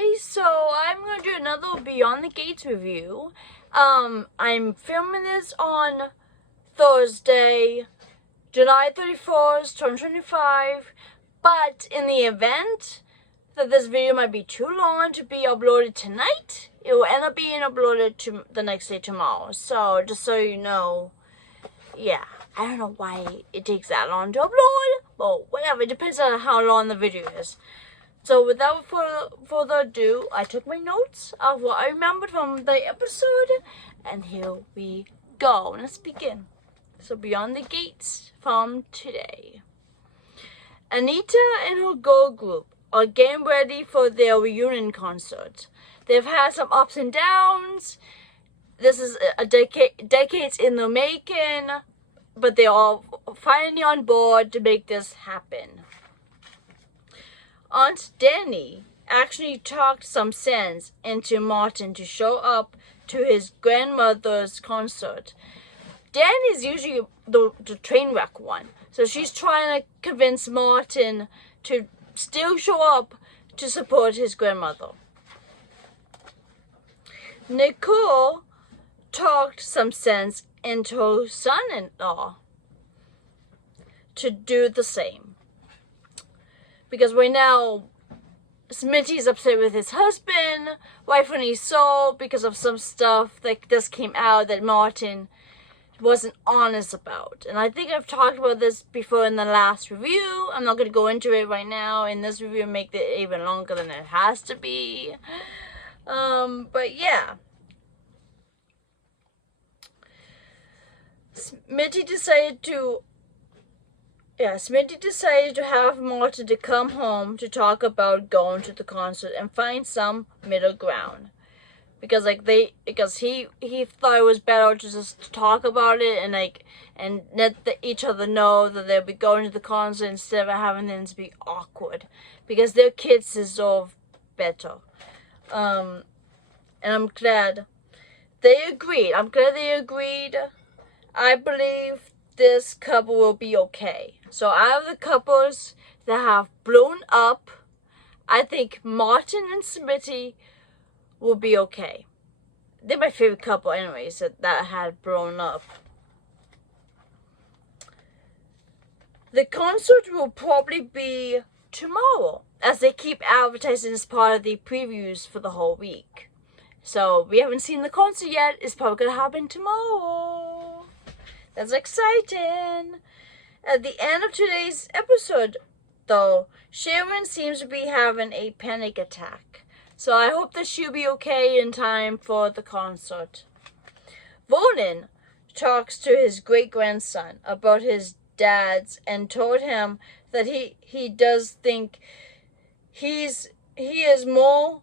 everybody. So I'm gonna do another Beyond the Gates review. I'm filming this on Thursday, July 31st, 2025. But in the event that this video might be too long to be uploaded tonight, it will end up being uploaded to the next day tomorrow. So just so you know, yeah, I don't know why it takes that long to upload, but whatever. It depends on how long the video is. So without further ado, I took my notes of what I remembered from the episode, and here we go. Let's begin. So Beyond the Gates from today. Anita and her girl group are getting ready for their reunion concert. They've had some ups and downs. This is a decades in the making, but they're all finally on board to make this happen. Aunt Danny actually talked some sense into Martin to show up to his grandmother's concert. Danny's usually the train wreck one, so she's trying to convince Martin to still show up to support his grandmother. Nicole talked some sense into her son-in-law to do the same. Because right now, Smitty's upset with his husband, rightfully so, because of some stuff that just came out that Martin wasn't honest about. And I think I've talked about this before in the last review. I'm not going to go into it right now in this review and make it even longer than it has to be. But yeah. Smitty decided to have Martin to come home to talk about going to the concert and find some middle ground. Because he thought it was better to just talk about it and let each other know that they'll be going to the concert instead of having them to be awkward. Because their kids deserve better. And I'm glad they agreed. I believe this couple will be okay. So out of the couples that have blown up, I think Martin and Smitty will be okay. They're my favorite couple anyways that had blown up. The concert will probably be tomorrow, as they keep advertising as part of the previews for the whole week. So we haven't seen the concert yet. It's probably gonna happen tomorrow. That's exciting. At the end of today's episode, though, Sharon seems to be having a panic attack. So I hope that she'll be okay in time for the concert. Vernon talks to his great-grandson about his dad's and told him that he does think he is more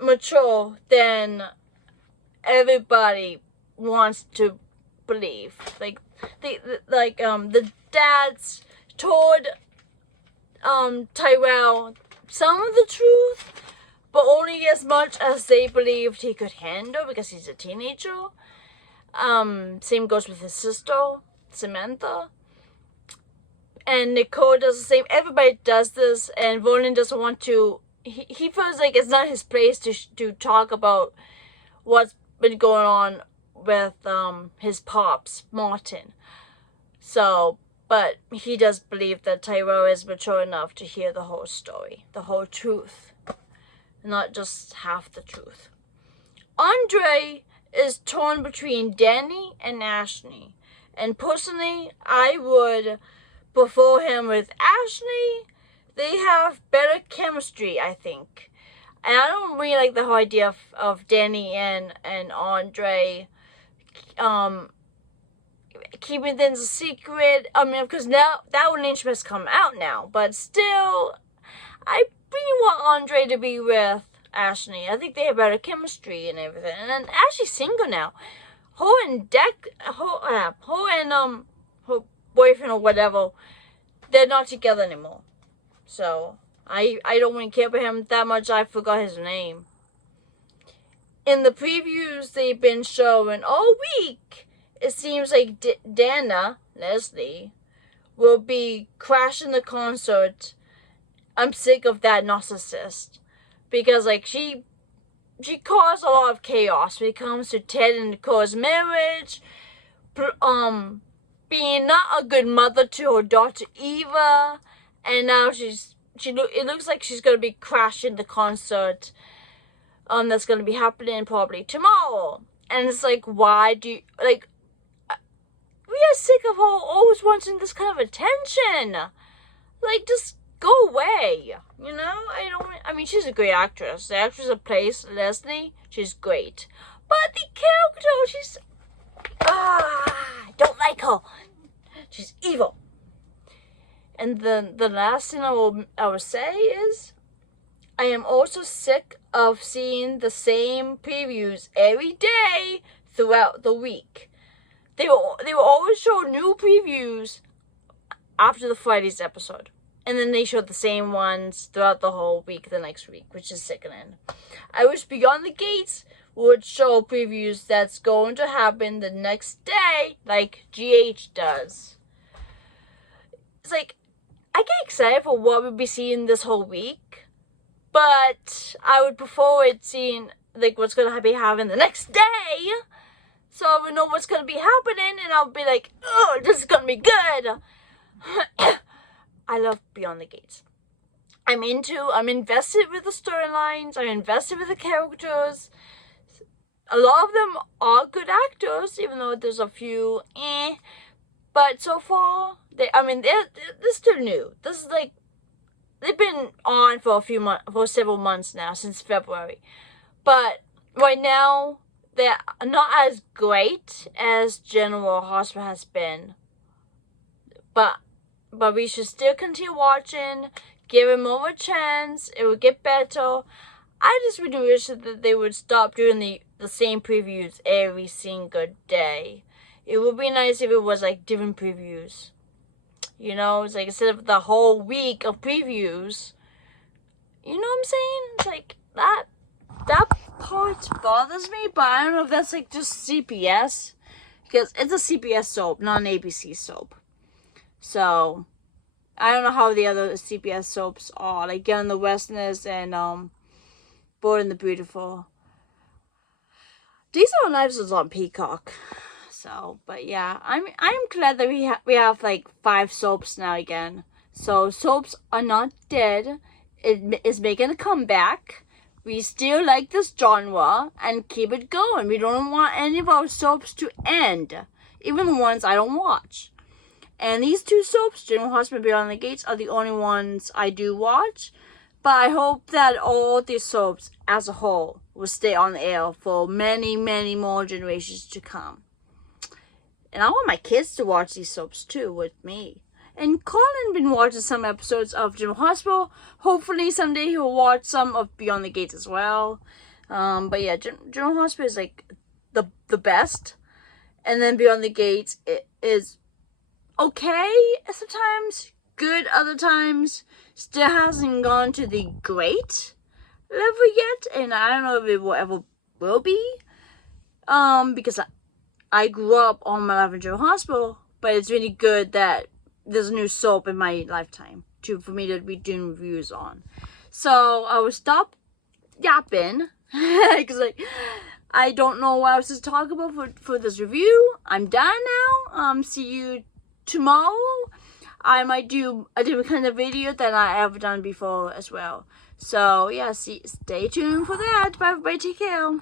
mature than everybody wants to believe. The dads told Tyrell some of the truth, but only as much as they believed he could handle because he's a teenager. Same goes with his sister, Samantha. And Nicole does the same. Everybody does this, and Vernon doesn't want to. He feels like it's not his place to talk about what's been going on with his pops, Martin. So, but he does believe that Tyrell is mature enough to hear the whole story, the whole truth, not just half the truth. Andre is torn between Danny and Ashley, and personally, I would prefer him with Ashley. They have better chemistry, I think. And I don't really like the whole idea of Danny and Andre keeping things a secret. I mean, because now that relationship has come out now, but still, I really want Andre to be with Ashley. I think they have better chemistry and everything. And then Ashley's single now. Her and her boyfriend or whatever, they're not together anymore. So I don't really care about him that much. I forgot his name. In the previews they've been showing all week, it seems like Dana, Leslie, will be crashing the concert. I'm sick of that narcissist. because like she caused a lot of chaos when it comes to Ted and Nicole's marriage, being not a good mother to her daughter Eva, and now it looks like she's gonna be crashing the concert that's gonna be happening probably tomorrow. And it's like, why do you, like, we are sick of her always wanting this kind of attention. Like, just go away, you know? I mean, she's a great actress. The actress that plays Leslie, she's great. But the character, I don't like her. She's evil. And then the last thing I will say is, I am also sick of seeing the same previews every day throughout the week. They will always show new previews after the Friday's episode. And then they show the same ones throughout the whole week the next week, which is sickening. I wish Beyond the Gates would show previews that's going to happen the next day like GH does. It's like, I get excited for what we'll be seeing this whole week, but I would prefer it seeing like what's going to be happening the next day, so I would know what's going to be happening, and I'll be like, oh, this is going to be good. I love Beyond the Gates. I'm invested with the storylines, I'm invested with the characters. A lot of them are good actors, even though there's a few but so far, they're still new. This is like, they've been on for several months now, since February. But right now, they're not as great as General Hospital has been. But we should still continue watching, give him more a chance, it will get better. I just really wish that they would stop doing the same previews every single day. It would be nice if it was like different previews. You know, it's like instead of the whole week of previews. You know what I'm saying? It's like that part bothers me, but I don't know if that's like just CBS. Because it's a CBS soap, not an ABC soap. So, I don't know how the other CBS soaps are. Like Young and the Westerners and Bold and the Beautiful. These are episodes on Peacock. So, but yeah, I'm glad that we have like 5 soaps now again. So soaps are not dead. It is making a comeback. We still like this genre and keep it going. We don't want any of our soaps to end, even the ones I don't watch. And these 2 soaps, General Hospital and Beyond the Gates, are the only ones I do watch. But I hope that all these soaps as a whole will stay on the air for many, many more generations to come. And I want my kids to watch these soaps too with me. And Colin been watching some episodes of General Hospital. Hopefully someday he'll watch some of Beyond the Gates as well. But yeah, General Hospital is like the best. And then Beyond the Gates, it is okay sometimes, good other times. Still hasn't gone to the great level yet. And I don't know if it will be. Because I grew up on my life in General Hospital, but it's really good that there's a new soap in my lifetime for me to be doing reviews on. So I will stop yapping because I don't know what else to talk about for this review. I'm done now. See you tomorrow. I might do a different kind of video than I ever done before as well. So yeah, stay tuned for that. Bye everybody, take care.